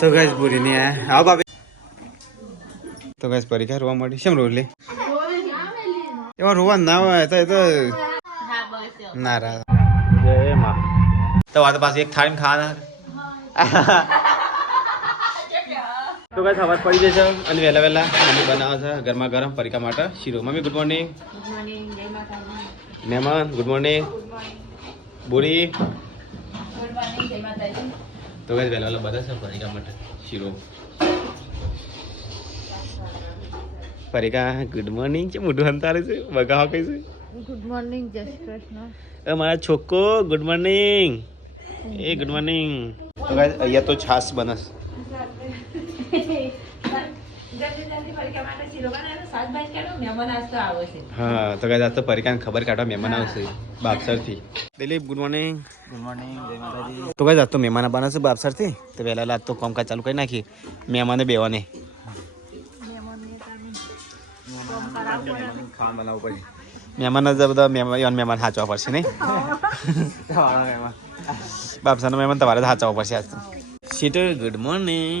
તો ગાઈસ પૂરી નહીં આયા આવો ભાભી તો ગાઈસ પરીક્ષા રોવા મળી કેમ રોલી એમાં રોવા ના હોય તો એ તો ના રા જય માં તો આ તો પાછી એક થાળી ખાવાના તો ગાઈસ અવાજ પડી જશે અને વહેલા વહેલા મમ્મી બનાવે છે ગરમા ગરમ પરીક્ષા માટે શીરો મમ્મી ગુડ મોર્નિંગ મહેમાન ગુડ મોર્નિંગ બોરી તો ગાઈસ વહેલા વહેલા બધા છે પરીક્ષા માટે શીરો પરીક્ષા ગુડ મોર્નિંગ છે મોઢું અંતારે છે બગાવ કઈ છે ગુડ મોર્નિંગ જય શ્રી કૃષ્ણ મારા છોકો ગુડ મોર્નિંગ એ ગુડ મોર્નિંગ તો ગાઈસ અહીંયા તો છાસ બનસ હા તો ગાઈસ આજ તો પરીક્ષાની ખબર કાઢવા મહેમાન આવશે બાપસરથી Dilip good morning good morning જય માતાજી તો ગાઈસ આજ તો મહેમાન આવવાના છે બાપસરથી તો વહેલા આજ તો કામકાજ ચાલુ કરી નાખી મહેમાને બેવાને ખાવાનું બનાવવું પડે મહેમાન બધા મહેમાન સાચવા પડશે નહીં બાપસાનો મહેમાન તમારે સાચવવા પડશે આજ તો સીટર ગુડ મોર્નિંગ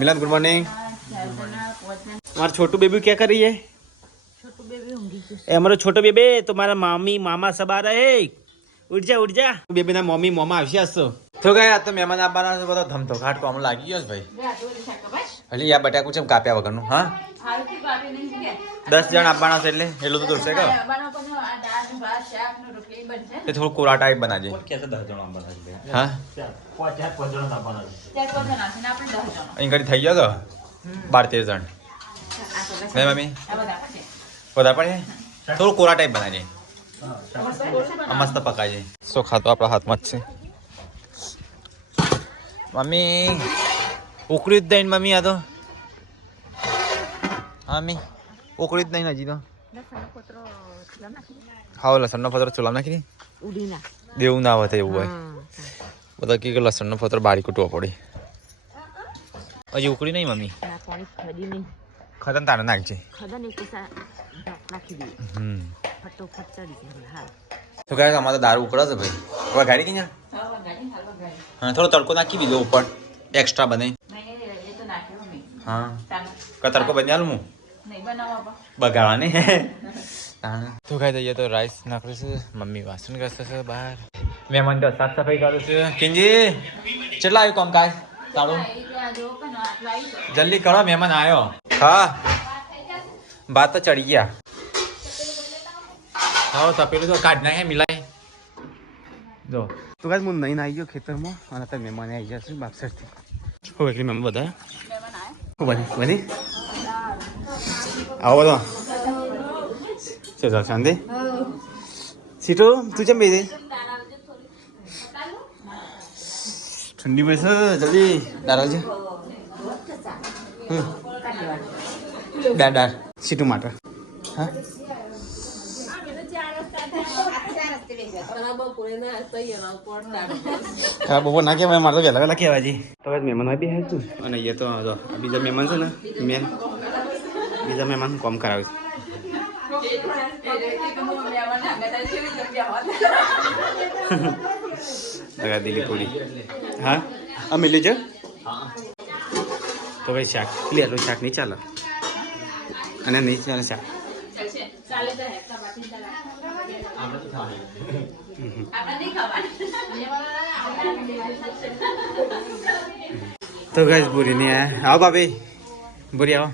मिलन गुड मॉर्निंग हमारा छोटू बेबी क्या कर रही है हमारा छोटो बेबी तुम्हारा मामी मामा सब आ रहे उठ जा बेबी ना मम्मी मामा आवશે આજ તો ગયા આ તો મહેમાન આવવાના છે બધો ધમધોકાટ કોમ લાગી ગયો છે ભાઈ હલી આ બટાકું છે કાપ્યા વગરનું હા 10 જણ આવવાના છે એટલે એટલું તો દોરશે કે એ થોડું કોરા ટાઈપ બનાવજે કે 10 જણ આવવાના છે હા 5 જણ આવવાના છે અહીં ઘડી થઈ ગયો તો 12-13 જણ નહીં મમ્મી બધા પડે થોડું કોરા ટાઈપ બનાવજે મસ્ત પકાજે સો ખાતો આપણા હાથમાં જ છે મમ્મી ઉકળી જ દઈને મમ્મી આ તો હા મમ્મી ઉકળી જ નહીં હજી તો હા લસણનો ફતરો ચૂલામાં નાખી દેવું ના આવે એવું હોય બધા કે લસણનો ફતરો બારી કૂટવો પડે હજી ઉકળી નહીં મમ્મી ખતમ તારે નાખજે તો કાંઈ અમારે તો દારૂ ઉકળે છે ભાઈ હવે ગાડી કઈ હા થોડો તડકો નાખી દીધો ઉપર એક્સ્ટ્રા બને હા કા તડકો બની આલું હું બગાડવાની તો ખાઈ જઈએ તો રાઈસ નાખે છે મમ્મી વાસણ કરશે છે બહાર મહેમાન તો સાફ સફાઈ કરે છે કિંજી કેટલા આવ્યું કોમ કાજ તારું જલ્દી કરો મહેમાન આવ્યો હા ભાત તો ચડી ગયા હા તપેલું તો કાઢ નાખે મિલાય જો તો ગાઈસ હું નહીં આવી ગયો ખેતરમાં અને અત્યારે મહેમાન આવી ગયા છે બાપસરથી હો એકલી મમ્મી બધા બની આવો બધો છે ચાલ શાંતિ સીટો તું કેમ બેસી ઠંડી પડશે જલ્દી દાર આવજે દાર સીટું માટે હા હા બપોર ના કહેવાય મારે તો વહેલા વહેલા કહેવાય છે તો મહેમાન આવી બી તું અને અહીંયા તો જો બીજા મહેમાન છે ને મેન બીજા મહેમાન કોમ કરાવે છે દિલ્હી થોડી હા અમે લેજો તો ભાઈ શાક લે આટલું શાક નહીં ચાલે અને નહીં ચાલે શાક તો ગાઈસ પૂરી નહીં આયા આવો ભાભી પૂરી આવો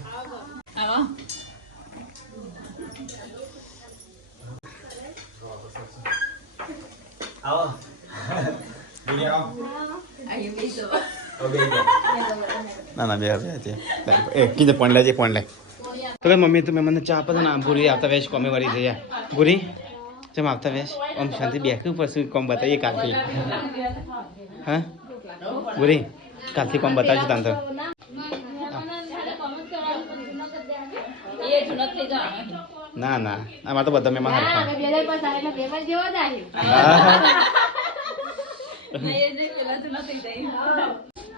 આવો ના ના બે એ કીધું પણ લેજે પણ લે તો ભાઈ મમ્મી તો મહેમાનને ચા આપે છે ને પૂરી આવતા વેશ કોમે વળી થઈ યાર પૂરી જેમ આવતા વેશ આમ શાંતિ બેઠું પછી કોમ બતાવીએ કાલથી હા પૂરી કાલથી કોમ બતાવશે તાન તો ના ના અમારે તો બધા મહેમાન હરખા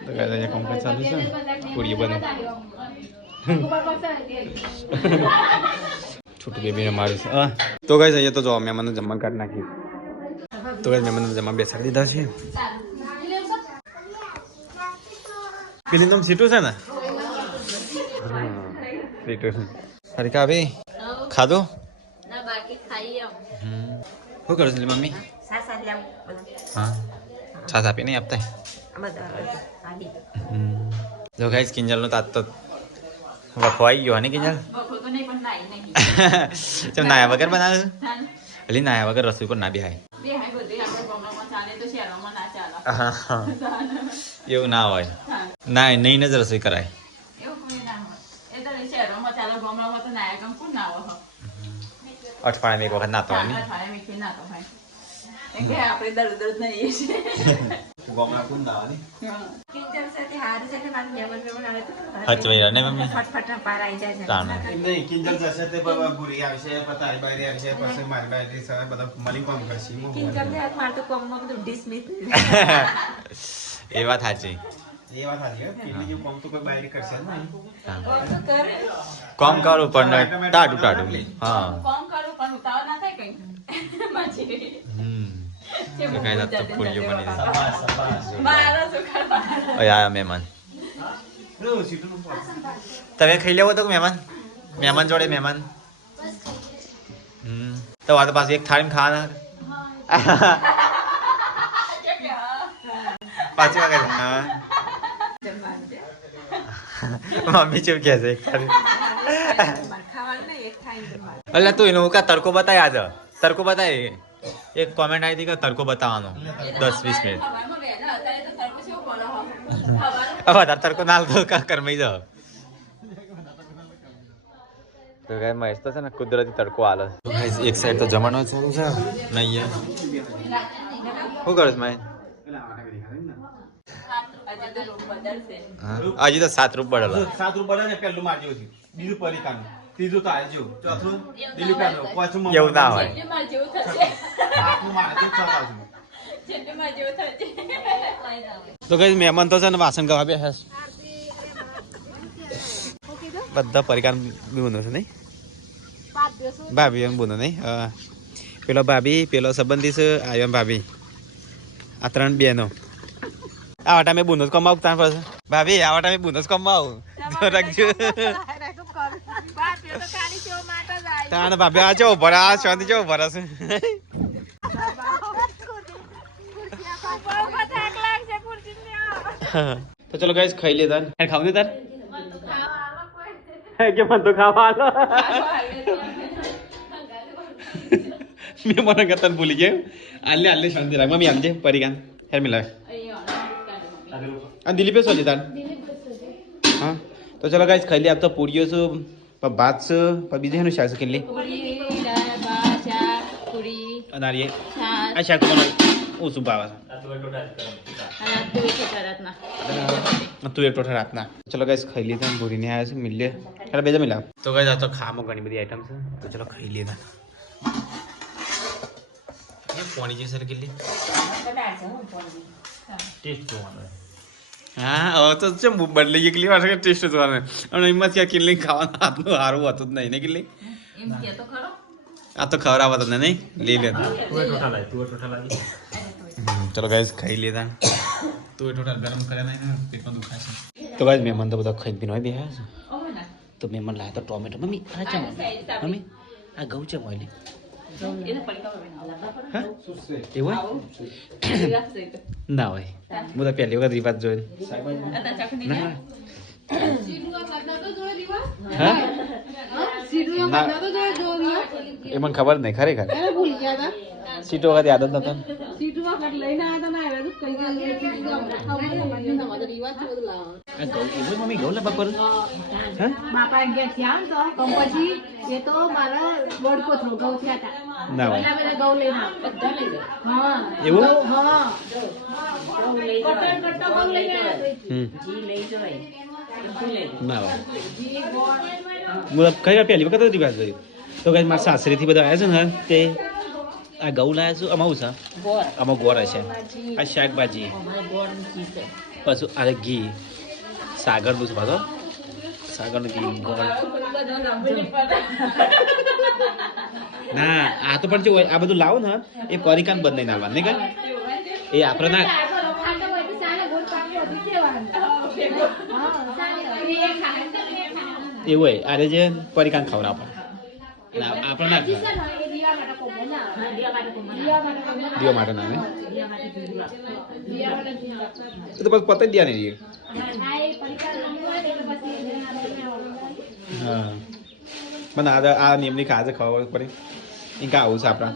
તો કાંઈ કંપની ચાલુ છે પૂરી બને છોટું બેબીને મારું છે તો કઈ જઈએ તો જો મહેમાનને જમવાનું કાઢી નાખી તો કઈ મહેમાનને જમવા બેસાડી દીધા છે પેલી નામ સીટું છે ને સીટું હરિકા ભાઈ ખાધું ના બાકી ખાઈએ શું કરું છું મમ્મી હા છાસ આપી નહીં આપતા જો ગાઈસ કિંજલનો તાત તો વખવાઈ ગયો ને કિંજલ ચમ નાયા વગર બનાવે છે એટલે નાયા વગર રસોઈ પર ના બેહાય એવું ના હોય ના નહીં જ રસોઈ કરાય અઠવાડિયામાં એક વખત નાતો હોય ગોમડા કું નાવાની હચવાઈ ને મમ્મી નહીં કિંજલ જશે તે ભૂરી આવશે પતારી બારી આવશે પછી મારી બારી સવારે બધા મળી કામ કરશે એ વાત સાચી કેટલી જેવું કામ તો કોઈ બારી કરશે નહીં કામ કરું પણ ટાટું ટાટું લે હા મહેમાન તમે ખાઈ લેવો તો મહેમાન મહેમાન જોડે મહેમાન તો આ તો પાછું એક થાળી ખાવાના પાછી વાગે હા મમ્મી ચેવું કહે છે એક થાળી એટલે તું એનો કા તડકો બતાય આજે તડકો બતાય એક કોમેન્ટ આવી હતી કે તડકો બતાવવાનો 10-20 મિનિટ વધારે તડકો ના તો કરમાઈ જાવ તો ગાય મહેશ તો છે ને કુદરતી તડકો હાલે એક સાઈડ તો જમવાનો ચાલુ છે નહીં શું કરો છો માય હજી તો 7 રૂપ બદલ 7 રૂપ બદલ ને પહેલું મારજો છે બીજું પરિકાનું ત્રીજું તો આજો ચોથું દિલીપાનો પાંચમું એવું ના હોય તો કઈ મહેમાન તો છે ને વાસણ ગવા બે બધા પરિકાર બોનો છે નહીં ભાભી એમ બોનો નહીં પેલો ભાભી પેલો સંબંધી છે આવ્યો ભાભી આ 3 બહેનો આ વાટા મેં બોનો કમાવું ત્યાં પાસે ભાભી આ વાટા મેં બોનો કમાવું રાખજો તાણ ભાભી આ ચો ભરા શાંતિ ચો ભરા છે તો ચલો ગાઈસ ખાઈ લેતા ખાવ ને તાર કે મન તો ખાવા મેં મને ગતન ભૂલી ગયો આલે આલે શાંતિ રાખ મમ્મી આલજે પરિગાન હેર મિલાવે આ દિલીપે સોલી તાર હા તો ચલો ગાઈસ ખાઈ લે આપ તો પૂરીઓ છું ભાત છે બીજું એનું શાક છે કેટલી અનારીએ આ શાક તો ઓછું ભાવે તું એક ટોઠા રાતના ચલો ગાઈસ ખાઈ લીધા ભૂરીને આવ્યા છે મિલે અરે બેજા મિલા તો ગાઈસ આ તો ખાવામાં ઘણી બધી આઈટમ છે તો ચલો ખાઈ લીધા એ પોણી જે સર કેટલી ટેસ્ટ જોવાનો હા તો છે બદલી એકલી વાર ટેસ્ટ જોવાનો અને એમાં ક્યાં કેટલી ખાવાના હાથનું સારું હતું જ નહીં ને કેટલી આ તો ખવડાવવા તમને નહીં લઈ લે ચલો ગાઈસ ખાઈ લીધા તું ટોટલ ગરમ કરે નહીં પેટમાં દુખાશે તો ગાઈસ મહેમાન તો બધા ખાઈ પીને આવી બેહ્યા છે તો મહેમાન લાયા તો ટોમેટો મમ્મી આ છે મમ્મી આ ઘઉં છે મોયલી હા એવું ના હોય હું તો પહેલી વખત રિવાજ જોઈ ના એ મને ખબર નહીં ખરેખર સીટો વખત યાદ જ નતો મમ્મી ગૌ લપા પર ના હોય એવું ના હોય હું કઈ પહેલી વખત રિવાજ જોયું તો કઈ મારા સાસરીથી બધા આવ્યા છે ને તે આ ઘઉં લાયા છું આમાં છે આમાં ગોળ છે આ શાકભાજી પછી આ ઘી સાગરનું છે પાછો સાગરનું ઘી ગોળ ના આ તો પણ જે હોય આ બધું લાવો ને એ પરિકાન બંધ નહીં નાખવાનું નહીં કઈ એ આપણે ના એવું હોય આરે જે પરિકાન ખવડાવ આપણે ના દીવા માટે ના ને એ તો પછી પતાઈ દયા નહીં હા મને આ નિયમની ખાજે ખબર પડે ఇంకా આવું છે આપણા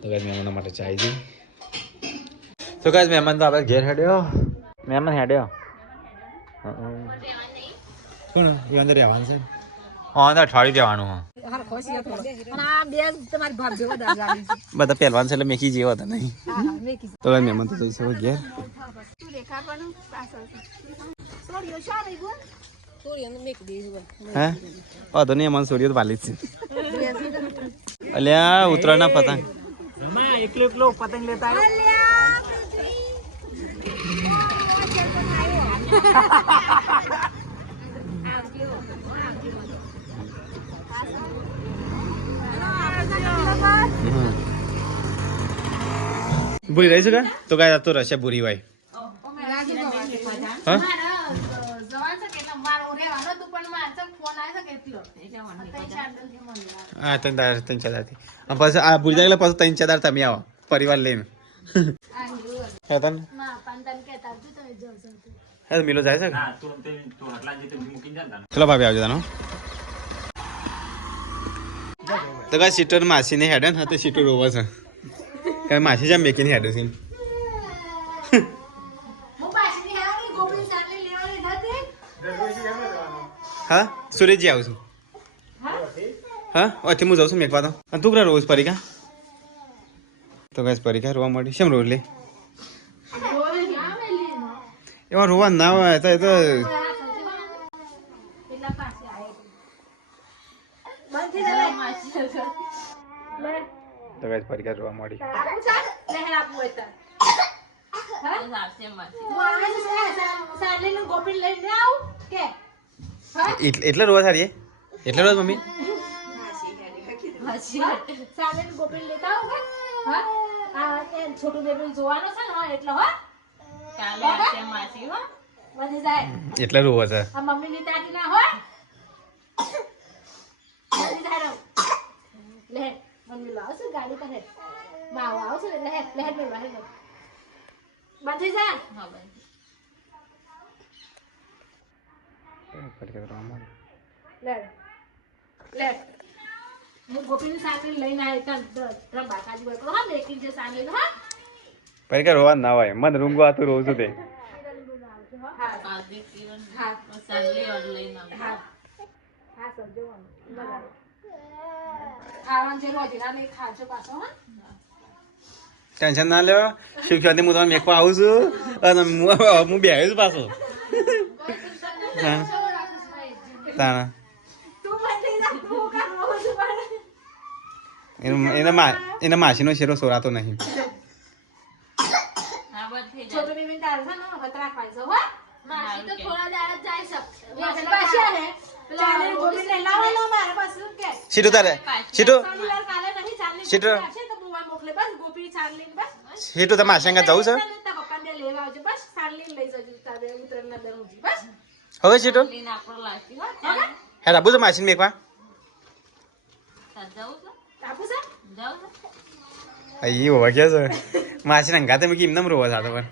તો ગાઈસ મહેમાનો માટે ચાય છે તો ગાઈસ મહેમાન તો આપણે ઘેર હેડ્યો મહેમાન હેડ્યો કોણ એ અંદર રહેવાનું છે હા અંદર અઠવાડિયું રહેવાનું હા બધા પહેલવાન છે એટલે મેકી જેવો હતા નહીં તો ગાઈસ મહેમાન તો જશે ઘેર હા તો નહીં મને સૂર્ય તો પાલી જ છે અલ્યા ઉત્તરાયણના પતંગ એકલો પતંગ લેતા ભૂરી રહી છે તો કાંઈ તો રહેશે ભૂરી ભાઈ હા હા ત્રણ ચાર દારથી પછી આ ભૂલી જાય પછી ત્રણ ચાર દાર તમે આવો પરિવાર લઈને મિલો જાય છે ચલો ભાભી આવજો તાનો તો કાંઈ સીટર માસીને હેડે ને તો સીટર રોવે છે કાંઈ માસી જેમ મેકીને હેડે છે હા સુરેશજી આવું છું હા ઓથી હું જાઉં છું મેકવા તો અને તું રોજ પરીકા તો કઈ પરીકા રોવા મળી શેમ રોજ લે એમાં રોવા ના હોય તો એ તો કઈ પરીકા રોવા મળી એટલે રોવા સારી એટલે રોજ મમ્મી એટલે રોવા છે પરીકા રોવા ના હોય મન રૂંગો આતું રોવું છું તે ટેન્શન ના લ્યો શિક્ષાથી હું તમે મેકવા આવું છું અને હું બેહું છું પાછો તાણા એના માસીનો શેરો સોરાતો નહીં સીટો તારે સીટો સીટો સીટો તમે આશંકા જવું છે હવે સીટો હે રાબુ છે માસીને મેકવા અయ్యి હોવા ક્યાં છે માસીને અંગાતે મેં કેમ નમ રોવા થતો પણ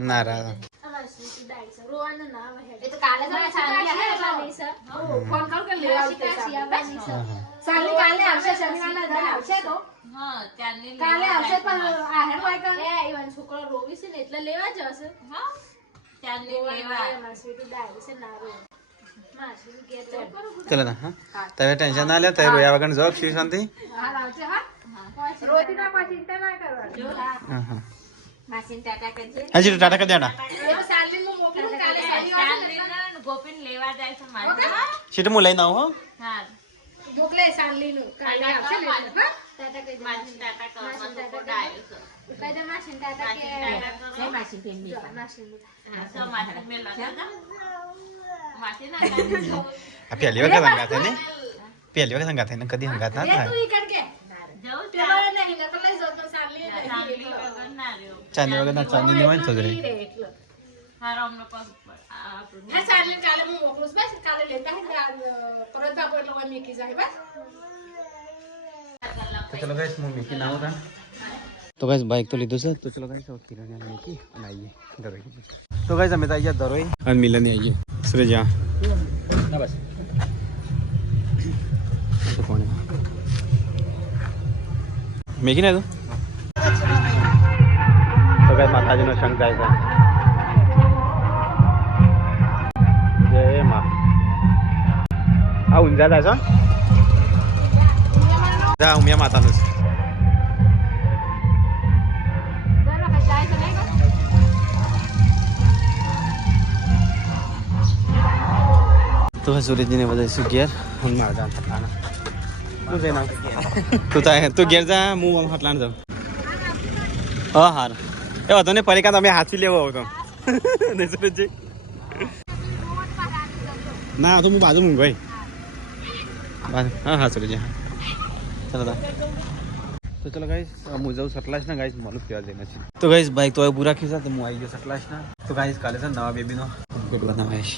ના રા છોકરો રોવી છે ને એટલે લેવા જશે ચલો ના હા તમે ટેન્શન ના લે તમે રોયા વગર જવાબ શી શાંતિ હા જી ટાટા કરી દેના ગોપીન લેવા જાય છે સીટ હું લઈને આવું હો મોકલે સાંલી નું કાલે આવશે ને ટાટા કઈ માસી ટાટા કરવા તો કોડા આવ્યો છે કઈ માસી ટાટા કે જય માસી પેન મે માસી તો માસી મે લાગા માસી ના આ પહેલી વખત હંગાત ને પહેલી વખત હંગાત ને કદી હંગાત ના થાય તું ઈ કર કે જાઉં પેલા નહીં નકલ લઈ જાવ તો સાંલી સાંલી વગર ના રહ્યો ચાંદી વગર ના ચાંદી ની હોય ને તો જ રહી. રે એટલે. હારો અમને પગ પર આ આપણું હા ચાલે કાલે હું મોકલું છું, બસ કાલે લેતા હે પરત આપો એટલે કોઈ મેકી જાય બસ. તો ચલો ગાઈસ હું મીકી ના હોતા તો ગાઈસ બાઇક તો લીધું છે તો ચલો ગાઈસ હવે કિરણ મીકી અને આવીએ દરોઈ. તો ગાઈસ અમે તો આવી ગયા દરોઈ અને મિલન આવીએ સુરેજા ના બસ તો કોણ મેકી ના તો ગાઈસ માતાજીનો શંકાય છે. જય માં આ ઊંઝા થાય છો જા ઉમિયા માતાનું છે. તો સુરેશજીને બધા શું ઘેર હું મારા હટલાના તું જઈ નાખ તું ઘેર જા હું હટલાને જાઉં. હા હાર એ વાંધો નહીં પરીકા તમે હાથી લેવો આવો તો નહીં સુરેશજી ના તો હું બાજુ મૂંગ ભાઈ હા હા સુરેશજી હા ચલો તો ચલો ગાઈસ હું જાઉં સટલાસના ગાઈસ મોલું પીવા જઈને છે. તો ગાઈસ બાઈક તો હવે પૂરા ખીસા તો હું આવી ગયો સટલાસના. તો ગાઈસ કાલે છે નવા બેબીનો ગુડ બનાવે છે.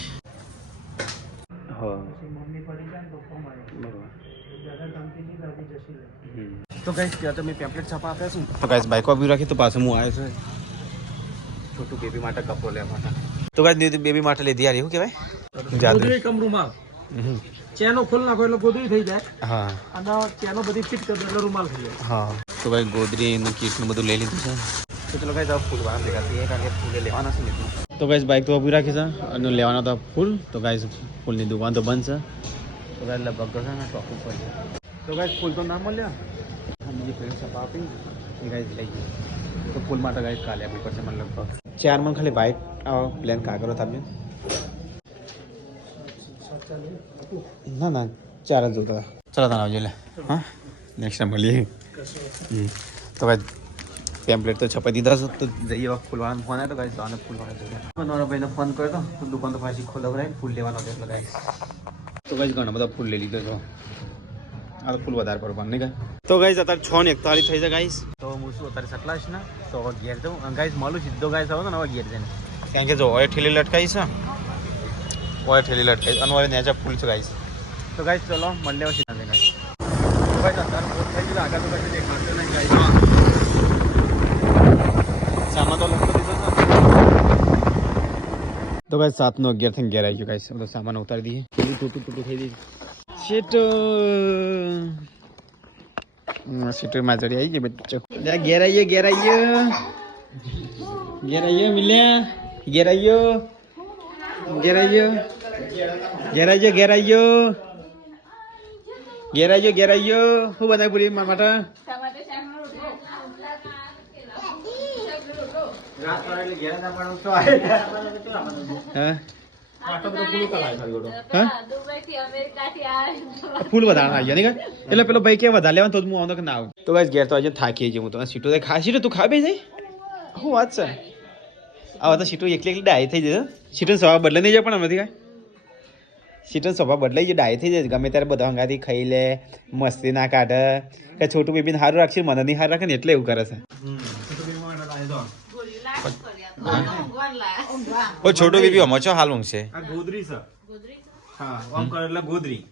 તો ગાઈસ ત્યાં તમે પેમ્પલેટ છાપા આપ્યા છું તો ગાઈસ બાઈકો બી રાખી તો પાછું હું આવ્યો છું છોટું બેબી માટે કપડો લેવા માટે. તો ગાઈસ બેબી માટે લીધી યાર એવું કહેવાય ગોદડી કમ રૂમાલ ચેનો ખોલ નાખો એટલે ગોદડી થઈ જાય. હા અને ચેનો બધી ફિટ કરી દો એટલે રૂમાલ થઈ જાય. હા તો ભાઈ ગોદરીનું કીટનું બધું લઈ લીધું છે. તો ચલો ગાઈસ આ ફૂલ વાળા ભેગા થઈએ કારણ કે ફૂલે લેવાના છે મિત્રો. તો ગાઈસ બાઈક તો ઊભી રાખી છે અને લેવાના હતા ફૂલ. તો ગાઈસ ફૂલની દુકાન તો બંધ છે. તો ગાઈસ લગભગ છે ને શોપ ઉપર છે. તો ગાઈસ ફૂલ તો ના મળ્યા બીજી ફ્રેન્ડ છાપા આપી એ ગાઈસ લઈ ગઈ. તો ફૂલ માટે ગાઈસ કાલે આપવી પડશે મને લગભગ 4 માં ખાલી વ્હાઈટ પ્લેન કાગળ હતા બેન. ના ના 4 જ જોતા ચલો તને આવજો લે હા નેક્સ્ટ ટાઈમ મળીએ. તો ભાઈ પેમ્પલેટ તો છપાઈ દીધા છે તો જઈએ ફૂલવાળાનો ફોન આવ્યો તો ગાઈસ આને ફૂલવાળા જોઈએ મારા ભાઈને ફોન કર્યો તો દુકાન તો પાછી ખોલાવરાય ફૂલ લેવાનો હતો એટલે ગાઈસ. તો ગાઈસ ઘણા બધા ફૂલ લઈ લીધો છો આ તો ફૂલ વધારે પડવાનું નહીં ગાય. તો ગાઈસ અત્યારે 6:41 થઈ છે ગાઈસ. તો હું શું અત્યારે સટલાશ ને તો હવે ઘેર જાઉં અને ગાઈસ મળું સીધો ગાઈસ આવો ને હવે ઘેર જઈને કારણ કે જો ઓય ઠેલી લટકાઈ છે ઓય ઠેલી લટકાઈ અને હવે નેચા ફૂલ છે ગાઈસ. તો ગાઈસ ચલો મળે હવે સીધા જઈને ગાઈસ. તો ગાઈસ અત્યારે બહુ થઈ ગયું આગળ તો કશું દેખાતું નહીં ગાઈસ. સામાન તો લખતો દીધો છે. તો ગાઈસ 7:11 થઈને ઘેર આવી ગયો ગાઈસ. બધો સામાન ઉતારી દઈએ તૂટું થઈ ગઈ શીટ સીટો માં ચડી આવી ગઈ બચ્ચો ઘેર આવીએ મિલ્યા ઘેર આવીએ શું બનાવી પૂરી મારા માટે ફૂલ વધારે આવી ગયા એટલે પેલો ભાઈ કે વધારે લેવાનું તો હું આવતો કે ના આવું. તો બસ ઘેર તો આજે થાકી જઈએ હું તો સીટો ખા સીટો તું ખા બે જાય શું વાત છે આવા તો સીટો એકલી ડાય થઈ જાય સીટો સ્વભાવ બદલાઈ નહીં જાય પણ આમાંથી કાંઈ સીટો સ્વભાવ બદલાઈ જાય ડાય થઈ જાય ગમે ત્યારે બધા હંગાથી ખાઈ લે મસ્તી ના કાઢે કે છોટું બેબીને સારું રાખશે મને નહીં સારું રાખે ને એટલે એવું કરે છે. ઓ છોટું બેબી અમો છો હાલ ઊંઘ છે આ ગોદરી છે હા ઓમ કરે એટલે ગોદરી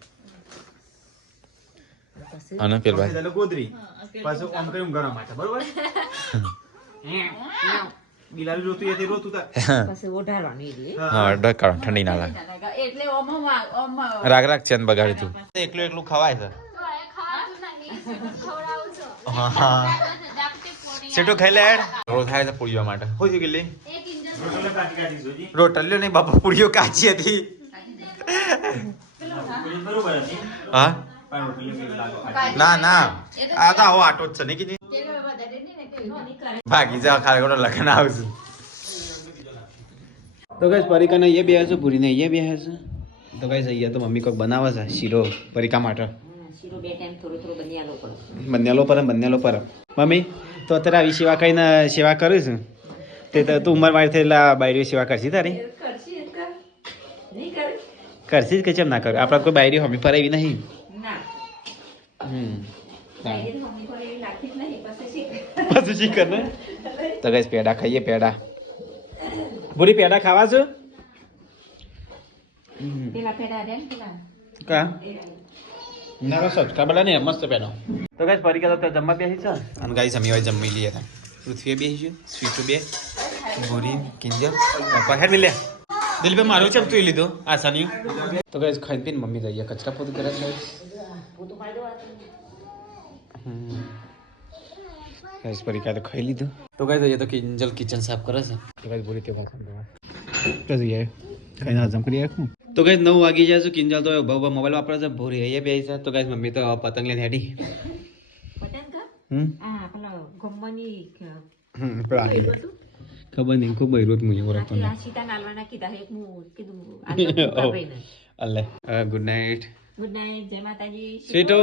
અને પેલ ભાઈ એટલે ગોદરી પાછું ઓમ કરી ઊંઘવા માટે બરોબર બિલાડી રોતું એથી રોતું તા પછી ઓઢાડવાની એટલે હા ડકાળ ઠંડી ના લાગે એટલે ઓમાં રાગ ચેન બગાડી તું એકલું ખવાય છે હા સીટો ખાઈ લે રોજ થાય છે પૂરીઓ માટે શું થયું ગિલ્લી રોટલા કાઢી કાઢી જોજી રોટલીઓ નહીં બાપા પૂરીઓ કાચી હતી પેલી બરોબર હતી હા પણ રોટલી પેલી લાગો ના ના આ તો આવો આટો જ છે નહીં કીધી ભાગી જા ખાલી કોનો લખન આવશું. તો ગાઈસ પરિકા ને એ બે હશે પૂરી ને એ બે હશે તો ગાઈસ અહીંયા તો મમ્મી કોઈક બનાવે છે શીરો પરિકા માટે શીરો બે ટાઈમ થોડું બનિયાલો પડે બંનેલો પર મમ્મી તો અત્યારે આવી સેવા કરીને સેવા કરું છું તે તો તું ઉંમર વાળી થયેલા બાયરીઓ સેવા કરશી તારી કરશી જ કે કેમ ના કરું આપણા કોઈ બાયરી હમી પર એવી નહીં પછી શી કર ને તો ગાઈસ પેડા ખાઈએ પેડા ભૂરી પેડા ખાવા છો પેલા પેડા દે ને પેલા કા ના સબસ્ક્રાઇબર ને મસ્ત પેડા તો ગાઈસ ફરી કે તો જમવા બેસી છે અને ગાઈસ અમે હવે જમી લઈએ હતા પૃથ્વીએ બેસી છે સ્વીટુ બે ભૂરી કિંજલ પપ્પા હેડ મિલે દિલ पे મારું ચમ તું લીધો આસાની તો ગાઈસ ખાઈ પીને મમ્મી જઈએ કચરા પોતું કરે છે ગાઈસ પરીકા તો ખાઈ લીધું તો ગાઈસ અહીંયા તો કિંજલ કિચન સાફ કરે છે તો ગાઈસ બોલી તે વાસણ ધોવા તો જઈએ ખાઈને હજમ કરી આખું તો ગાઈસ 9 વાગી જાય છે કિંજલ તો બહુ મોબાઈલ વાપરે છે ભૂરી અહીંયા બેસી છે તો ગાઈસ મમ્મી તો પતંગ લઈને હેડી પતંગ કા આ પેલા ગમવાની ખબર નહીં ખૂબ બૈરોત મુજે ઓરખતો આ સીતા નાલવાના કીધા એક હું કીધું આ ભાઈને અલ્લે ગુડ નાઇટ ગુડ નાઈટ જય માતાજી સ્વીટો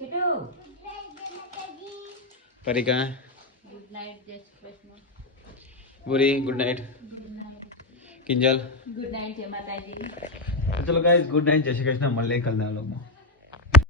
સીટુ પરીકા ગુડ નાઈટ જય Shri Krishna Bhuri good night Kinjal good night જય માતાજી ચલો ગાઈસ ગુડ નાઇટ જય શ્રી કૃષ્ણ મળીએ કલના વ્લોગમાં